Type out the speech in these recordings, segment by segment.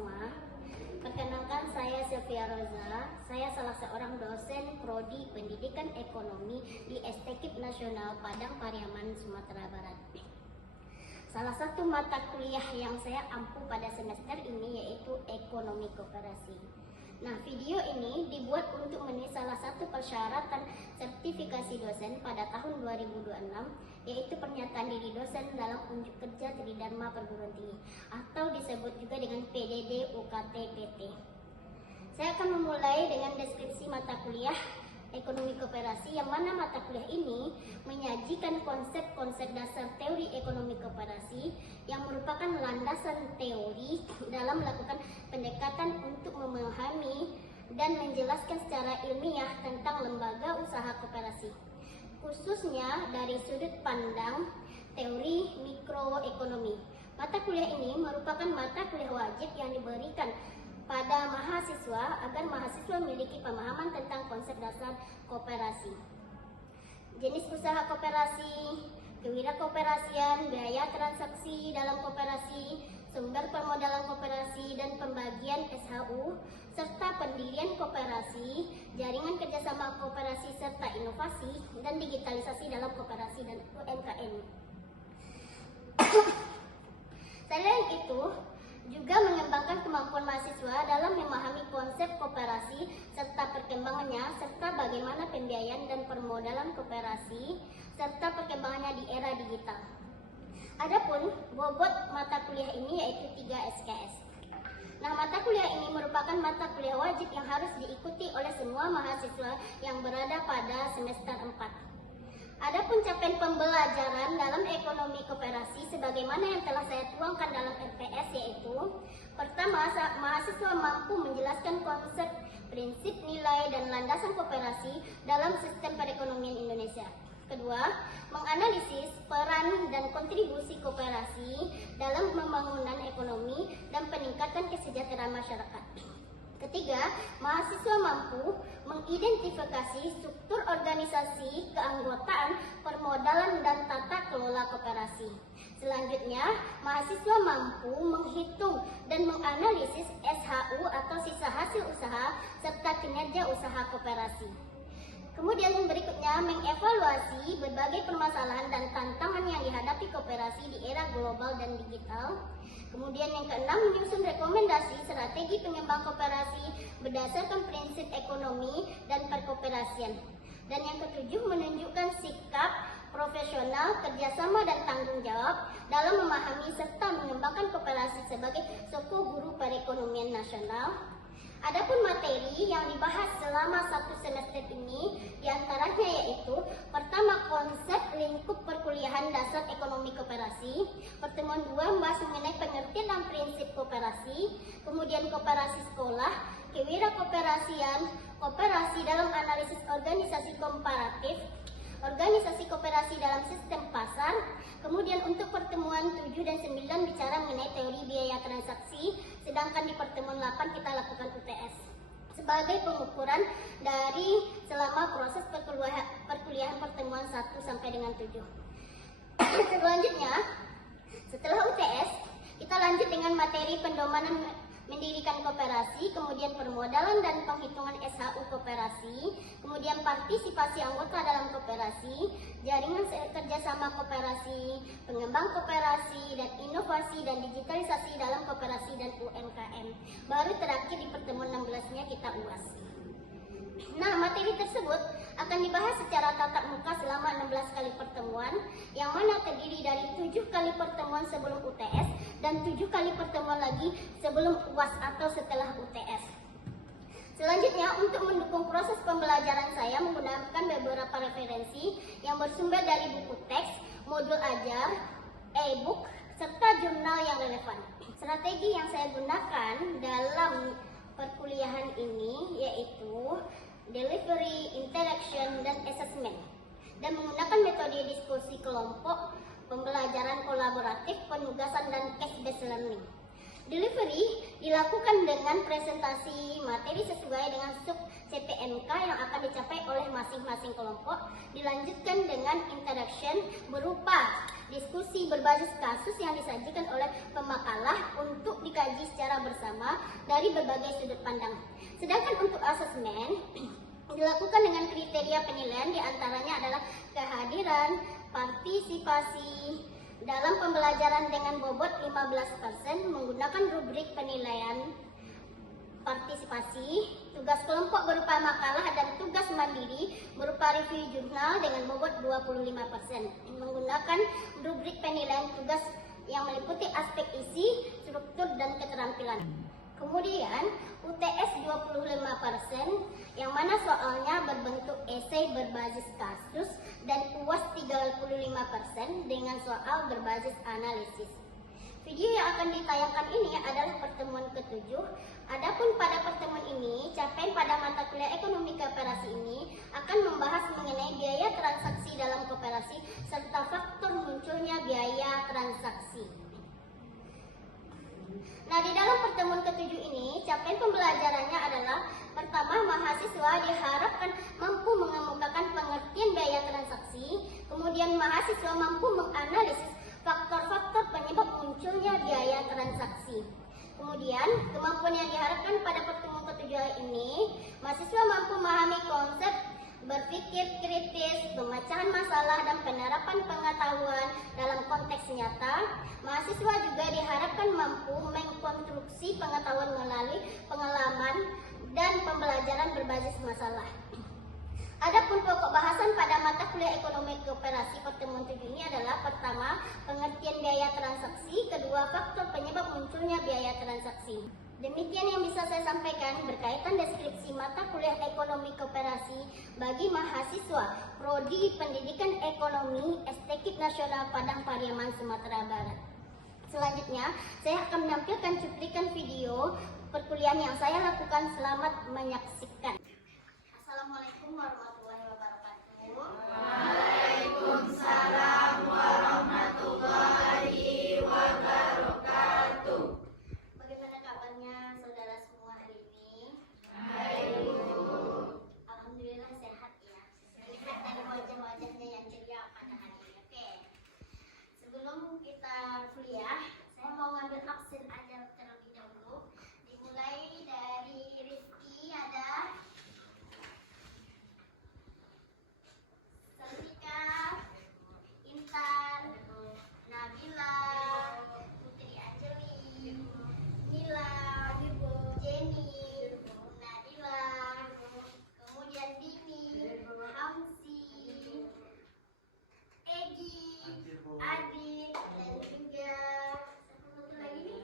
semua. Perkenalkan, saya Sylvia Roza. Saya salah seorang dosen Prodi Pendidikan Ekonomi di STKIP Nasional Padang Pariaman, Sumatera Barat. Salah satu mata kuliah yang saya ampu pada semester ini yaitu Ekonomi Koperasi. Nah, video ini dibuat untuk memenuhi salah satu persyaratan sertifikasi dosen pada tahun 2026, yaitu pernyataan diri dosen dalam unjuk kerja Tridharma Perguruan Tinggi atau disebut juga dengan PDD UKT PT. Saya akan memulai dengan deskripsi mata kuliah Ekonomi Koperasi, yang mana mata kuliah ini menyajikan konsep-konsep dasar teori ekonomi koperasi yang merupakan landasan teori dalam melakukan pendekatan untuk memahami dan menjelaskan secara ilmiah tentang lembaga usaha koperasi, khususnya dari sudut pandang teori mikroekonomi. Mata kuliah ini merupakan mata kuliah wajib yang diberikan pada mahasiswa agar mahasiswa memiliki pemahaman tentang konsep dasar koperasi, jenis usaha koperasi, kewirakoperasian, biaya transaksi dalam koperasi, sumber permodalan koperasi dan pembagian SHU, serta pendirian koperasi, jaringan kerjasama koperasi serta inovasi dan digitalisasi dalam koperasi dan UMKM. Selain itu, juga mengembangkan kemampuan mahasiswa dalam memahami konsep koperasi serta perkembangannya, serta bagaimana pembiayaan dan permodalan koperasi serta perkembangannya di era digital. Adapun bobot mata kuliah ini yaitu 3 SKS. Nah, mata kuliah ini merupakan mata kuliah wajib yang harus diikuti oleh semua mahasiswa yang berada pada semester 4. Adapun capaian pembelajaran dalam ekonomi koperasi sebagaimana yang telah saya tuangkan dalam RPS, yaitu pertama, mahasiswa mampu menjelaskan konsep, prinsip, nilai, dan landasan koperasi dalam sistem perekonomian Indonesia. Kedua, menganalisis peran dan kontribusi koperasi dalam pembangunan ekonomi dan peningkatan kesejahteraan masyarakat. Ketiga, mahasiswa mampu mengidentifikasi struktur organisasi, keanggotaan, permodalan, dan tata kelola koperasi. Selanjutnya, mahasiswa mampu menghitung dan menganalisis SHU atau sisa hasil usaha serta kinerja usaha koperasi. Kemudian yang berikutnya, mengevaluasi berbagai permasalahan dan tantangan yang dihadapi koperasi di era global dan digital. Kemudian yang keenam, menyusun rekomendasi strategi pengembang koperasi berdasarkan prinsip ekonomi dan perkoperasian. Dan yang ketujuh, menunjukkan sikap profesional, kerjasama, dan tanggung jawab dalam memahami serta mengembangkan koperasi sebagai soko guru perekonomian nasional. Adapun materi yang dibahas selama satu semester ini diantaranya yaitu pertama, konsep lingkup perkuliahan dasar ekonomi koperasi. Pertemuan 2 membahas mengenai pengertian dan prinsip koperasi. Kemudian koperasi sekolah, kewirakoperasian, koperasi dalam analisis organisasi komparatif, organisasi koperasi dalam sistem pasar. Kemudian untuk pertemuan 7 dan 9 bicara mengenai teori biaya transaksi, sedangkan di pertemuan 8 kita lakukan UTS sebagai pengukuran dari selama proses perkuliahan pertemuan 1 sampai dengan 7. Selanjutnya, setelah UTS, kita lanjut dengan materi pendomanan mendirikan koperasi, kemudian permodalan dan penghitungan SHU koperasi, kemudian partisipasi anggota dalam koperasi, jaringan kerjasama koperasi, pengembang koperasi, dan inovasi dan digitalisasi dalam koperasi dan UMKM. Baru terakhir di pertemuan 16-nya kita UAS. Nah, materi tersebut akan dibahas secara tatap muka selama 16 kali pertemuan, yang mana terdiri dari 7 kali pertemuan sebelum UTS dan 7 kali pertemuan lagi sebelum UAS atau setelah UTS. Selanjutnya, untuk mendukung proses pembelajaran saya menggunakan beberapa referensi yang bersumber dari buku teks, modul ajar, e-book, serta jurnal yang relevan. Strategi yang saya gunakan dalam perkuliahan ini yaitu delivery, interaction, dan assessment, dan menggunakan metode diskusi kelompok, pembelajaran kolaboratif, penugasan, dan case-based learning. Delivery dilakukan dengan presentasi materi sesuai dengan sub CPMK yang akan dicapai oleh masing-masing kelompok. Dilanjutkan dengan interaction berupa diskusi berbasis kasus yang disajikan oleh pemakalah untuk dikaji secara bersama dari berbagai sudut pandang. Sedangkan untuk asesmen dilakukan dengan kriteria penilaian, diantaranya adalah kehadiran, partisipasi dalam pembelajaran dengan bobot 15% menggunakan rubrik penilaian partisipasi, tugas kelompok berupa makalah dan tugas mandiri berupa review jurnal dengan bobot 25% menggunakan rubrik penilaian tugas yang meliputi aspek isi, struktur, dan keterampilan. Kemudian UTS 25% yang mana soalnya berbentuk esai berbasis kasus dan UAS 35% dengan soal berbasis analisis. Video yang akan ditayangkan ini adalah pertemuan ke-7. Adapun pada pertemuan ini, capaian pada mata kuliah ekonomi koperasi ini akan membahas mengenai biaya transaksi dalam koperasi serta faktor munculnya biaya transaksi. Nah, di dalam pertemuan ke-7 ini, capaian pembelajarannya adalah pertama, mahasiswa diharapkan mampu mengemukakan pengertian biaya transaksi, kemudian mahasiswa mampu menganalisis faktor-faktor penyebab munculnya biaya transaksi. Kemudian, kemampuan yang diharapkan pada pertemuan ke-7 ini, mahasiswa mampu memahami konsep berpikir kritis, pemecahan masalah, dan penerapan pengetahuan dalam konteks nyata. Mahasiswa juga diharapkan mampu mengkonstruksi pengetahuan melalui pengalaman dan pembelajaran berbasis masalah. Adapun pokok bahasan pada mata kuliah ekonomi koperasi pertemuan 7 ini adalah pertama, pengertian biaya transaksi, kedua, faktor penyebab munculnya biaya transaksi. Demikian yang bisa saya sampaikan berkaitan deskripsi mata kuliah ekonomi koperasi bagi mahasiswa Prodi Pendidikan Ekonomi Estetik Nasional Padang Pariaman, Sumatera Barat. Selanjutnya, saya akan menampilkan cuplikan video perkuliahan yang saya lakukan. Selamat menyaksikan. Assalamualaikum warahmatullahi wabarakatuh. Waalaikumsalam warahmatullahi wabarakatuh. Bagaimana kabarnya saudara semua hari ini? Baik. Alhamdulillah sehat ya. Lihat dari wajah-wajahnya yang ceria pada hari ini. Oke. Sebelum kita kuliah, saya mau ngambil absen aja terlebih dahulu. Dimulai dari Rizky, ada Salika, Intan, Nabila, Putri Anjeli, Nila, Jenny, Nadila, kemudian Dini, Hamsi, Egi, Adik, dan juga satu lagi nih,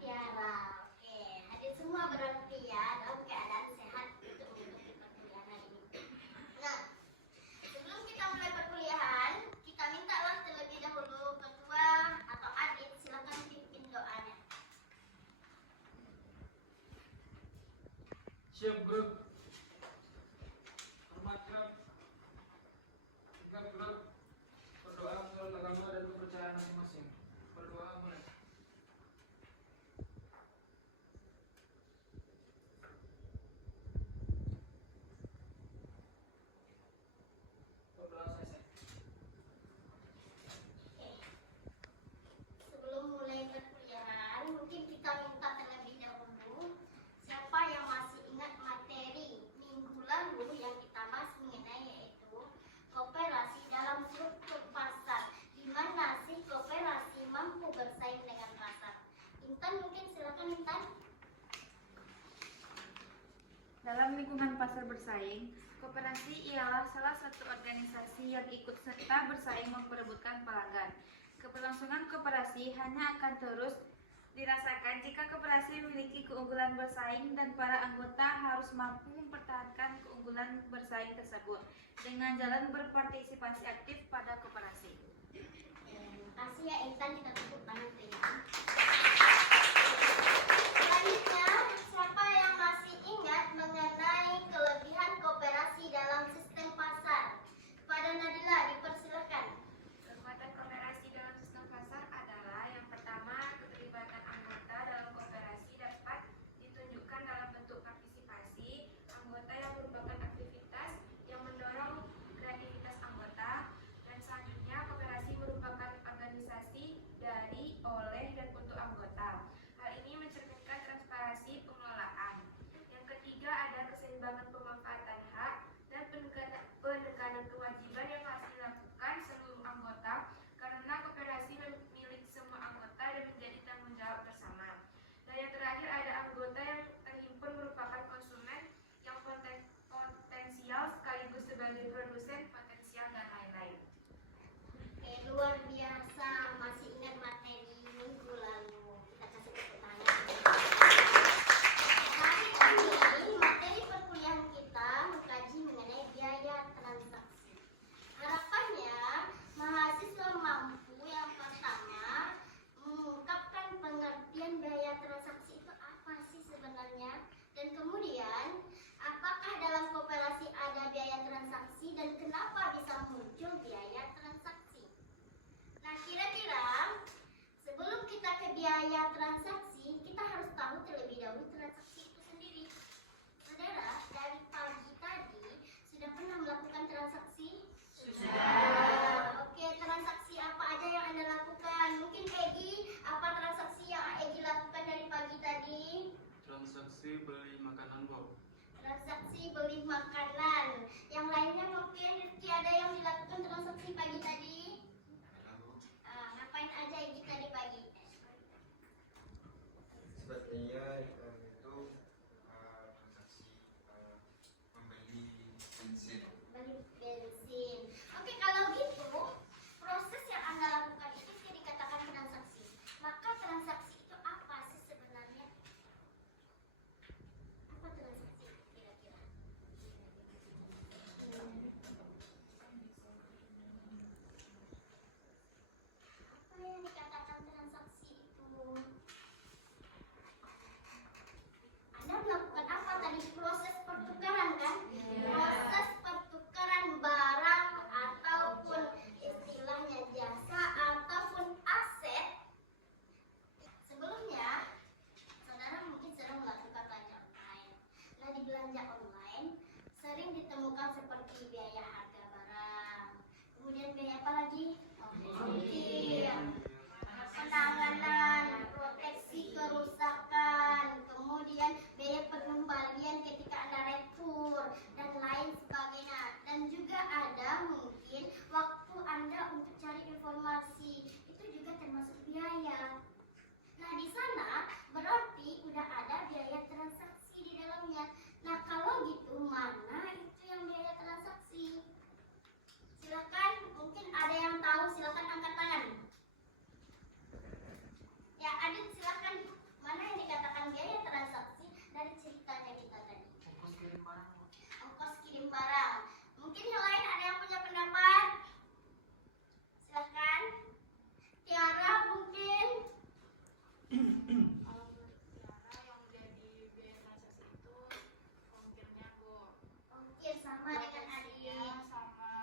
Tiara. Oke, hadir semua berarti ya dalam keadaan sehat untuk mengikuti perkuliahan hari ini. Nah, sebelum kita mulai perkuliahan, kita mintalah terlebih dahulu ketua atau Adit silakan pimpin doanya. Siap grup. Hormat grup. Sikap grup. Berdoa menurut agama dan kepercayaan masing-masing. Berdoa mulai. Berdoa selesai. Oke. Sebelum mulai perkuliahan, mungkin kita minta terlebih dahulu siapa yang masih ingat materi minggu lalu yang kita bahas mengenai yaitu koperasi dalam struktur pasar. Di mana sih koperasi mampu bersaing dengan pasar? Intan, mungkin silakan Intan. Dalam lingkungan pasar bersaing, koperasi ialah salah satu organisasi yang ikut serta bersaing memperebutkan pelanggan. Keberlangsungan koperasi hanya akan terus dirasakan jika koperasi memiliki keunggulan bersaing dan para anggota harus mampu mempertahankan keunggulan bersaing tersebut dengan jalan berpartisipasi aktif pada koperasi. Kasih ya Intan, kita tepuk tangan ya. Selanjutnya, siapa yang masih ingat mengenai kelebihan koperasi dalam sistem pasar? Kepada Nadila, dipersilakan. Kekuatan koperasi dalam sistem pasar adalah yang pertama, keterlibatan anggota dalam koperasi dapat ditunjukkan dalam bentuk partisipasi anggota yang merupakan aktivitas yang mendorong kreativitas anggota, dan selanjutnya koperasi merupakan transaksi beli makanan. Yang lainnya mungkin Rizky ada yang dilakukan transaksi pagi tadi? Ngapain aja Egi tadi pagi? Sepertinya itu transaksi membeli bensin. Beli bensin. Oke, kalau gitu proses yang Anda lakukan itu sih dikatakan transaksi. Maka transaksi itu apa sih sebenarnya? Apa transaksi kira-kira? Apa yang dikatakan transaksi itu? Anda melakukan apa tadi? Proses pertukaran kan? Proses pertukaran barang ataupun istilahnya jasa ataupun aset. Sebelumnya, saudara mungkin sering melakukan belanja online. Nah, di belanja online sering ditemukan seperti biaya harga barang. Kemudian biaya apa lagi? Ongkir, penanganan, proteksi kerusakan, kemudian biaya pengembalian ketika Anda retur dan lain sebagainya. Dan juga ada mungkin waktu Anda untuk cari informasi, itu juga termasuk biaya. Nah, di sana berarti udah ada biaya transaksi di dalamnya. Nah, kalau gitu mana itu yang biaya transaksi? Silakan, mungkin ada yang tahu, silakan angkat tangan. Ya, Adit silakan. Mana yang dikatakan biaya transaksi dari ceritanya kita tadi? Ongkos kirim barang. Ongkos kirim barang. Mungkin yang lain ada yang punya pendapat? Silakan. Tiara mungkin. Kalau menurut Tiara yang jadi biaya transaksi itu ongkirnya kok. Ongkir sama dengan Adit. Sama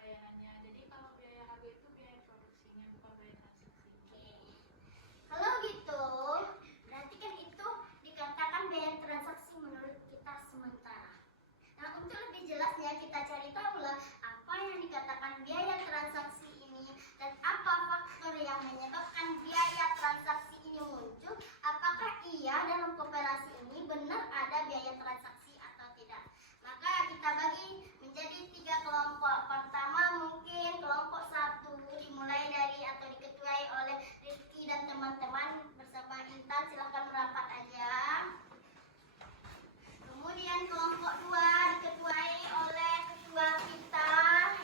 layanannya. Jadi kalau biaya harga itu biaya produksinya bukan biaya transaksinya. Kalau gitu, berarti kan itu dikatakan biaya transaksi menurut kita sementara. Nah, untuk lebih jelasnya kita cari tahu lah apa yang dikatakan biaya transaksi ini dan apa faktor yang menyebabkan biaya transaksi ini muncul. Apakah iya dalam koperasi ini benar ada biaya transaksi atau tidak? Maka kita bagi menjadi 3 kelompok. Pertama mungkin kelompok 1 dimulai dari atau diketuai oleh Rizky dan teman-teman bersama Intan, silahkan merapat aja. Kemudian kelompok 2 diketuai oleh ketua kita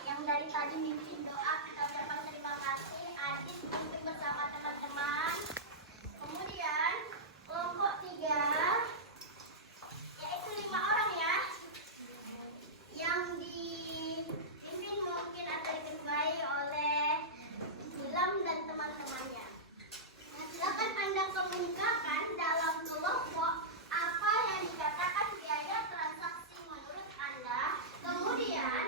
yang dari tadi mimpin doa, kita ucapkan terima kasih Adit untuk bersama teman-teman. Kemudian kelompok 3 yaitu 5 orang ya, yang dipimpin mungkin atau diketuai oleh Gilam dan teman-temannya. Nah, silakan Anda kemukakan dalam kelompok apa yang dikatakan biaya transaksi menurut Anda. Kemudian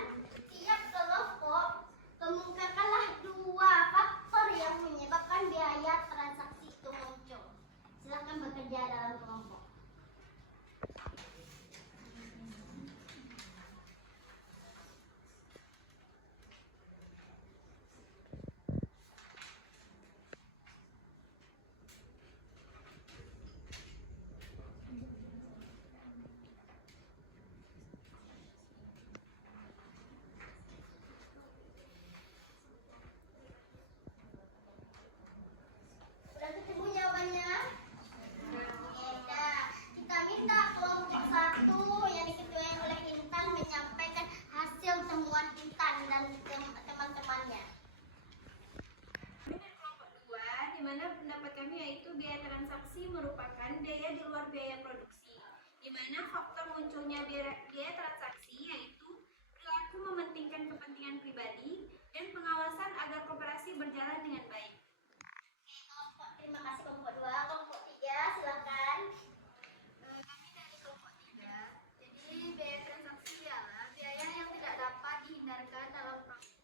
tiap kelompok kemukakanlah 2 faktor yang menyebabkan biaya transaksi itu muncul. Silakan bekerja dalam kelompok. Sudah ketemu jawabannya? Nah, kita minta kelompok 1 yang diketuai oleh Intan menyampaikan hasil temuan Intan dan teman-temannya. Dengan kelompok 2, di mana pendapat kami yaitu biaya transaksi merupakan biaya di luar biaya produksi, di mana faktor munculnya biaya transaksi yaitu perilaku mementingkan kepentingan pribadi dan pengawasan agar koperasi berjalan dengan baik. Oke, terima kasih kelompok 2. Kelompok 3 silakan. Kami dari kelompok 3, jadi biaya transaksi ialah biaya yang tidak dapat dihindarkan dalam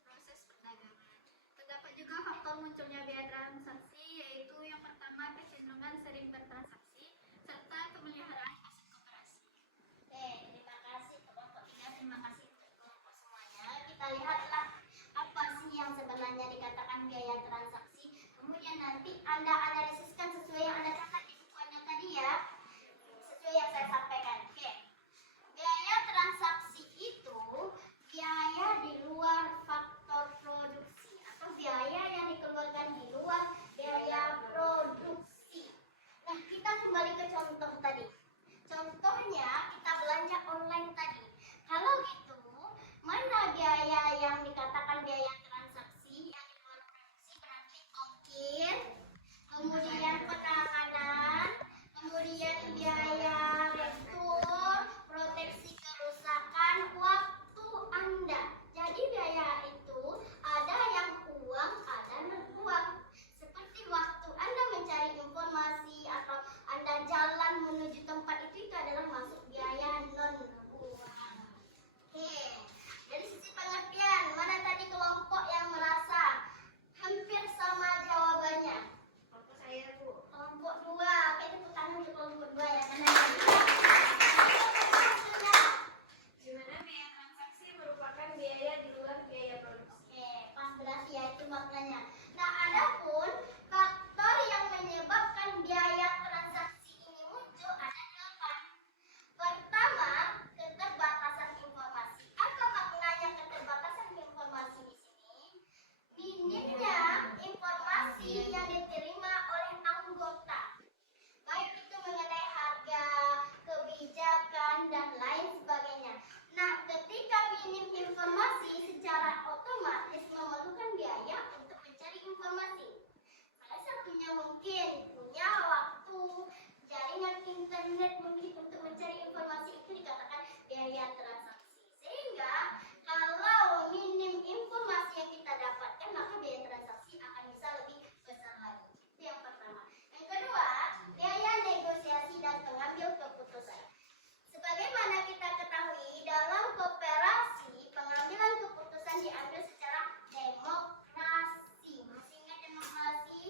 proses perdagangan. Terdapat juga faktor munculnya biaya transaksi, yaitu yang pertama kecenderungan sering bertransaksi serta pemeliharaan aset koperasi. Oke, terima kasih kelompok 3. Terima kasih untuk kelompok semuanya. Kita lihatlah apa sih yang sebenarnya dikatakan biaya transaksi internet untuk mencari informasi itu dikatakan biaya transaksi. Sehingga kalau minim informasi yang kita dapatkan, maka biaya transaksi akan bisa lebih besar lagi. Itu yang pertama. Yang kedua, biaya negosiasi dan pengambil keputusan. Sebagaimana kita ketahui, dalam koperasi pengambilan keputusan diambil secara demokrasi. Masih ingat demokrasi?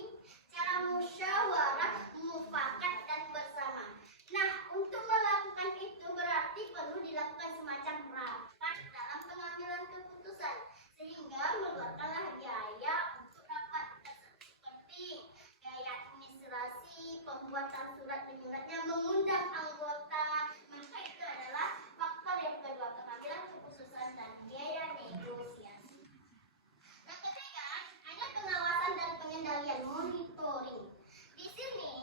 Cara musyawarah, mufakat dan bersama. Nah, untuk melakukan itu berarti perlu dilakukan semacam rapat dalam pengambilan keputusan, sehingga mengeluarkanlah biaya untuk rapat tersebut. Penting, biaya administrasi, pembuatan surat menyuratnya, mengundang anggota. Maka itu adalah faktor yang kedua, pengambilan keputusan dan biaya negosiasi. Yang ketiga, ada pengawasan dan pengendalian, monitoring. Di sini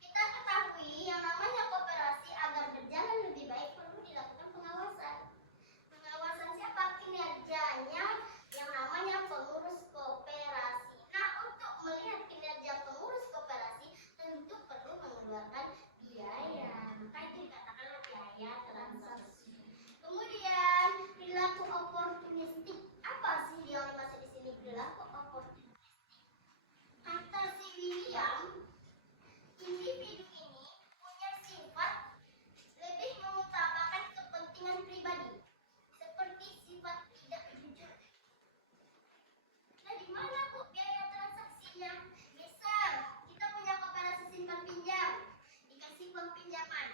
kita ketahui yang namanya koperasi agar berjalan lebih baik perlu dilakukan pengawasan. Pengawasan siapa? Kinerjanya yang namanya pengurus koperasi. Nah, untuk melihat kinerja pengurus koperasi tentu perlu mengeluarkan biaya. Maka itu dikatakan biaya transaksi. Kemudian perilaku oportunistik. Apa sih yang dimaksud di sini perilaku oportunistik? Kata si William, individu ini punya sifat lebih mengutamakan kepentingan pribadi, seperti sifat tidak jujur. Nah, di mana Bu biaya transaksinya? Misal, kita punya koperasi simpan pinjam, dikasih uang pinjaman.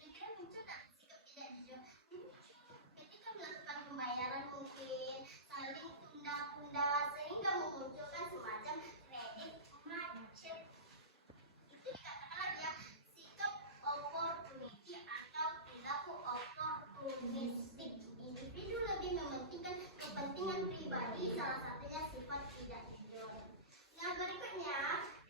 Kira-kira muncul tak sikap tidak jujur? Muncul. Ketika melakukan pembayaran mungkin saling tunda-tunda sehingga memunculkan semacam kredit macet. Itu dikatakan dia sikap opportunity atau perilaku oportunistik. Individu lebih mementingkan kepentingan pribadi, salah satunya sifat tidak jujur. Nah, berikutnya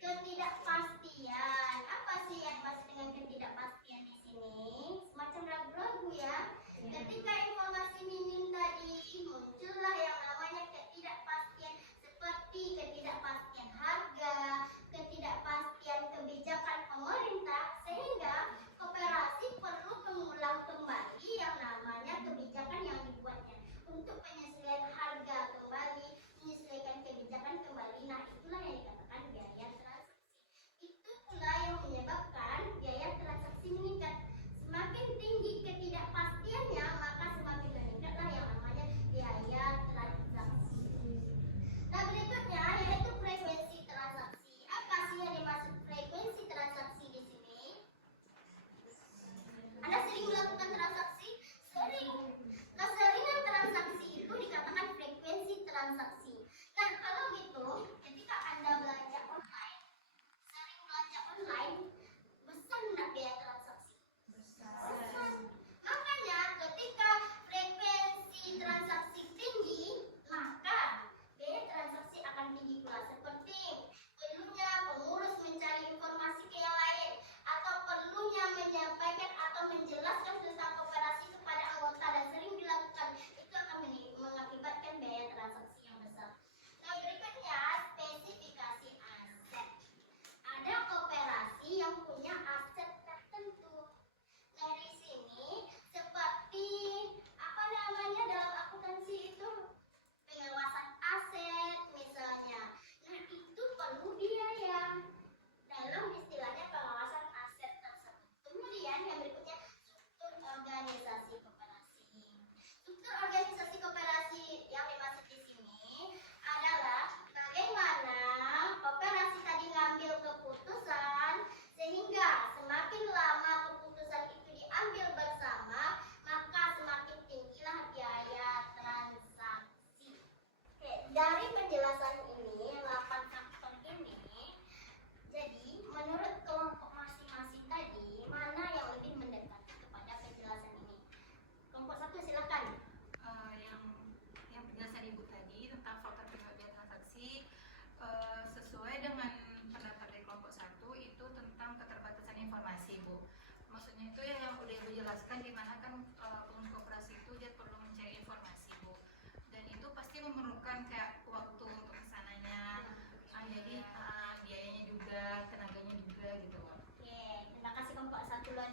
ketidakpastian. Apa sih yang dimaksud dengan ketidakpastian di sini? Semacam ragu-ragu ya. Ketika informasi minim tadi, muncullah yang namanya ketidakpastian, seperti ketidakpastian harga, ketidakpastian kebijakan pemerintah, sehingga koperasi perlu mengulang kembali yang namanya kebijakan yang dibuatnya untuk penyesuaian harga kembali, menyesuaikan kebijakan kembali. Nah, itulah yang dikatakan biaya transaksi. Itu pula yang menyebabkan biaya transaksi meningkat. Semakin tinggi ketidakpastiannya, maka semakin meningkatlah yang namanya biaya transaksi. Nah, berikutnya yaitu frekuensi transaksi. Apa sih yang dimaksud frekuensi transaksi di sini? Anda sering melakukan transaksi? Sering. Keseringan transaksi itu dikatakan frekuensi transaksi. Nah, kalau gitu, ketika Anda belanja online, sering belanja online, besar enggak biaya transaksi? Besar. Makanya ketika frekuensi transaksi tinggi, maka biaya transaksi akan tinggi pula. Seperti perlunya pengurus mencari informasi ke yang lain, atau perlunya menyampaikan atau menjelaskan tentang koperasi kepada anggota dan sering dilakukan, itu akan mengakibatkan biaya transaksi yang besar. Nah, berikutnya spesifikasi aset. Ada koperasi yang punya aset tertentu. Nah, di sini seperti apa namanya dalam akuntansi itu pengawasan aset misalnya. Nah, itu perlu biaya dalam istilahnya pengawasan aset tersebut. Kemudian yang berikutnya struktur organisasi koperasi. Struktur organisasi koperasi yang dimaksud di sini adalah bagaimana koperasi tadi ngambil keputusan sehingga semakin lama keputusan itu diambil bersama, maka semakin tinggilah biaya transaksi. Oke, dari penjelasan ini, 8 faktor ini, jadi menurut kelompok masing-masing tadi, mana yang lebih mendekati kepada penjelasan ini? Kelompok satu silakan. Yang penjelasan Ibu tadi tentang faktor biaya transaksi sesuai dengan pendapat dari kelompok satu itu tentang keterbatasan informasi, Bu. Maksudnya itu ya yang udah Ibu jelaskan di mana kan pengurus koperasi itu dia perlu mencari informasi, Bu. Dan itu pasti memerlukan kayak waktu untuk kesananya, jadi biayanya juga, tenaganya juga gitu, Bu. Oke, terima kasih kelompok satu luar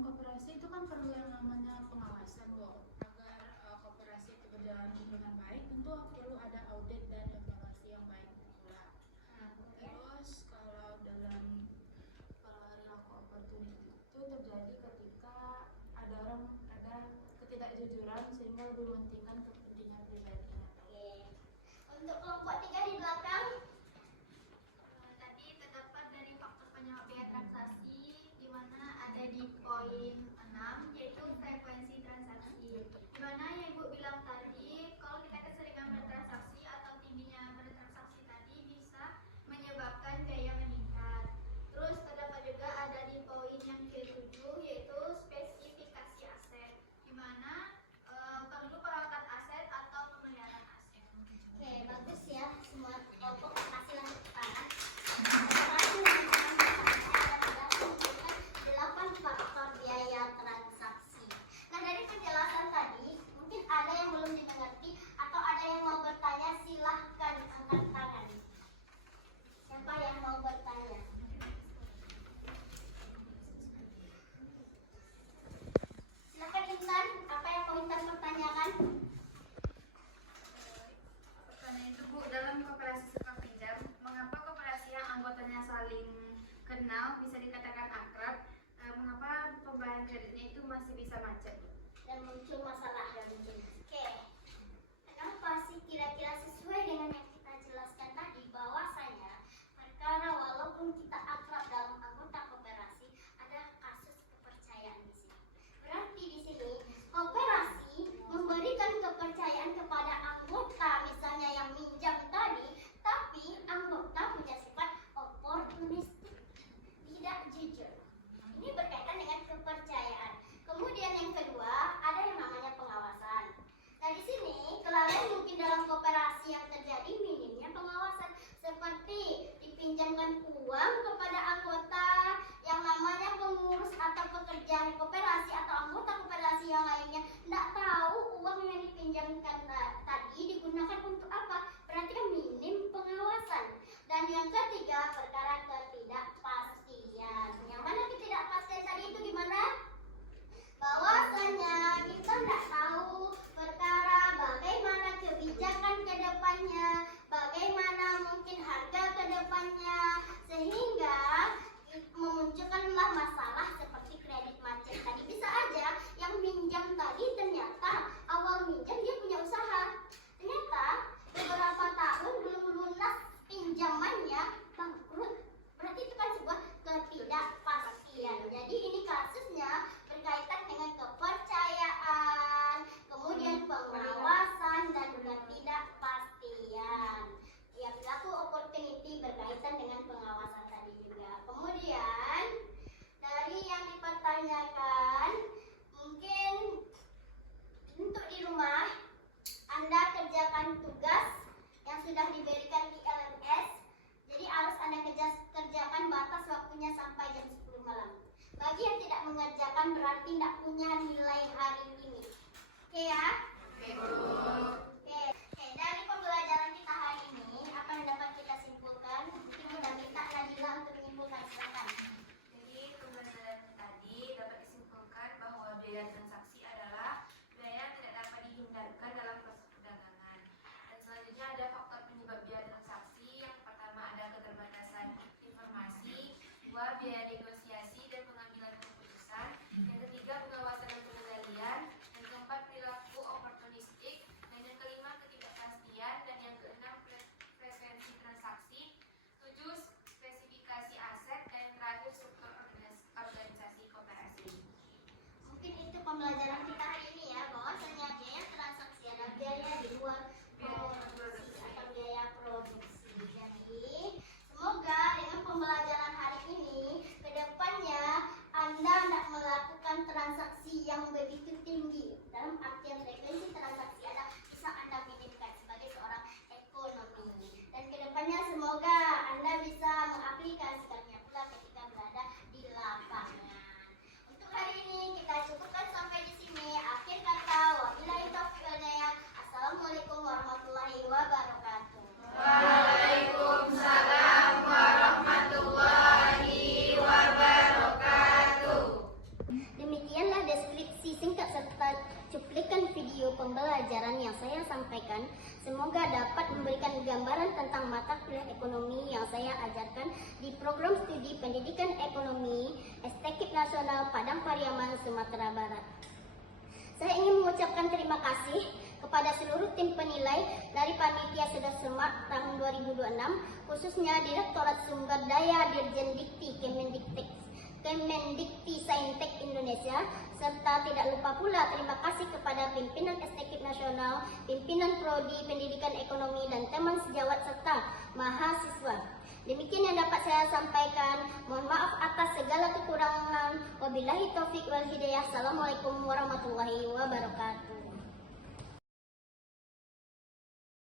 dalam koperasi itu kan perlu yang namanya pengawasan, Bu. Agar koperasi itu berjalan dengan baik, tentu perlu ada audit dan evaluasi yang baik pula. Terus kalau dalam perilaku oportunis itu terjadi ketika ada ketidakjujuran sehingga lebih mementingkan kepentingan pribadinya. Oke. Untuk kelompok 3 di belakang, Tadi terdapat dari faktor penyebab biaya transaksi di mana ada di poin 6 yaitu frekuensi transaksi. Di mana yang Ibu bilang tadi kalau kita keseringan bertransaksi atau tingginya bertransaksi tadi bisa menyebabkan biaya meningkat. Terus terdapat juga ada di poin yang ke-7 yaitu spesifikasi aset. Di mana perlu perawatan aset atau pemeliharaan aset. oke bagus ya semua kelompok hasil cepat. Koperasi mempunyai 8 faktor biaya transaksi. Nah dari penjelasan tadi mungkin ada yang belum dimengerti atau ada yang mau bertanya, silahkan angkat tangan. Siapa yang mau bertanya? Silakan Intan, apa yang mau Intan pertanyakan? Pertanyaan itu, Bu, dalam koperasi sepak pinjam, mengapa koperasi yang anggotanya saling kenal bisa dikatakan akrab? Mengapa pembayaran kreditnya itu masih bisa macet, Bu? Dan muncul masalah dan mungkin. Oke, kenapa sih kira-kira sesuai dengan yang kita jelaskan tadi bahwasanya perkara walaupun kita akrab dalam anggota koperasi ada kasus kepercayaan di sini. Berarti di sini koperasi memberikan kepercayaan kepada anggota misalnya yang minjam tadi, tapi anggota punya sifat oportunistik, tidak jujur. Ini berkaitan dengan kepercayaan. Kemudian yang kedua, ada yang namanya pengawasan. Nah di sini kelalaian mungkin dalam koperasi yang terjadi minimnya pengawasan, seperti dipinjamkan uang kepada anggota yang namanya pengurus atau pekerja koperasi atau anggota koperasi yang lainnya tidak tahu uang yang dipinjamkan tadi digunakan untuk apa. Berarti kan minim pengawasan. Dan yang ketiga, perkara ketidakpastian. Yang mana ketidakpastian tadi itu gimana? Bahwasanya kita tidak tahu perkara bagaimana kebijakan ke depannya, bagaimana mungkin harga ke depannya, sehingga memunculkanlah masalah seperti kredit macet tadi. Bisa aja yang minjam tadi ternyata awal minjam dia punya usaha, ternyata beberapa tahun belum lunas pinjamannya, bangkrut. Berarti itu kan sebuah ketidakpastian. Jadi ini kasusnya berkaitan dengan kepercayaan, kemudian pengawasan dan ketidakpastian. Ya, perilaku opportunity berkaitan dengan pengawasan tadi juga. Kemudian dari yang dipertanyakan, mungkin untuk di rumah Anda kerjakan tugas yang sudah diberikan di LMS. Jadi harus Anda kerjakan, batas waktunya sampai jam 10 malam. Bagi yang tidak mengerjakan berarti tidak punya nilai hari ini. Oke ya? Oke. Dari pembelajaran kita hari ini, apa yang dapat kita simpulkan? Mungkin kita minta Nadila untuk menyimpulkan, silakan. Jadi pembelajaran tadi dapat disimpulkan bahwa biaya transaksi adalah biaya yang tidak dapat dihindarkan dalam proses perdagangan. Dan selanjutnya ada faktor penyebab biaya transaksi. Yang pertama ada keterbatasan informasi, dua biaya negosiasi dan pengambilan keputusan, yang ketiga pengawasan dan pengendalian, yang keempat perilaku oportunistik, dan yang kelima ketidakpastian, dan yang keenam frekuensi transaksi, 7 spesifikasi aset, dan yang terakhir struktur organisasi koperasi. Mungkin itu pembelajaran kita hari ini ya, bahwasanya biaya transaksi ada biaya di luar produksi atau biaya produksi. Jadi semoga dengan pembelajaran hari ini kedepannya Anda tidak melakukan transaksi yang begitu tinggi. Dalam artian frekuensi transaksi ada bisa Anda minimkan sebagai seorang ekonomi. Dan kedepannya semoga Anda bisa mengaplikasikannya pula ketika berada di lapangan. Untuk hari ini kita cukupkan sampai di sini. Akhir kata, wabillahi taufiq wal hidayah. Assalamualaikum warahmatullahi wabarakatuh. Waalaikumsalam warahmatullahi wabarakatuh. Demikian Program Studi Pendidikan Ekonomi Estetik Nasional Padang Pariaman, Sumatera Barat. Saya ingin mengucapkan terima kasih kepada seluruh tim penilai dari Panitia Sedot Semak tahun 2026, khususnya Direktorat Sumber Daya Dirjen Dikti Kemendikti Saintek Indonesia, serta tidak lupa pula terima kasih kepada pimpinan Estetik Nasional, pimpinan Prodi Pendidikan Ekonomi, dan teman sejawat serta mahasiswa. Demikian yang dapat saya sampaikan. Mohon maaf atas segala kekurangan. Wabillahi taufiq wal hidayah. Assalamualaikum warahmatullahi wabarakatuh.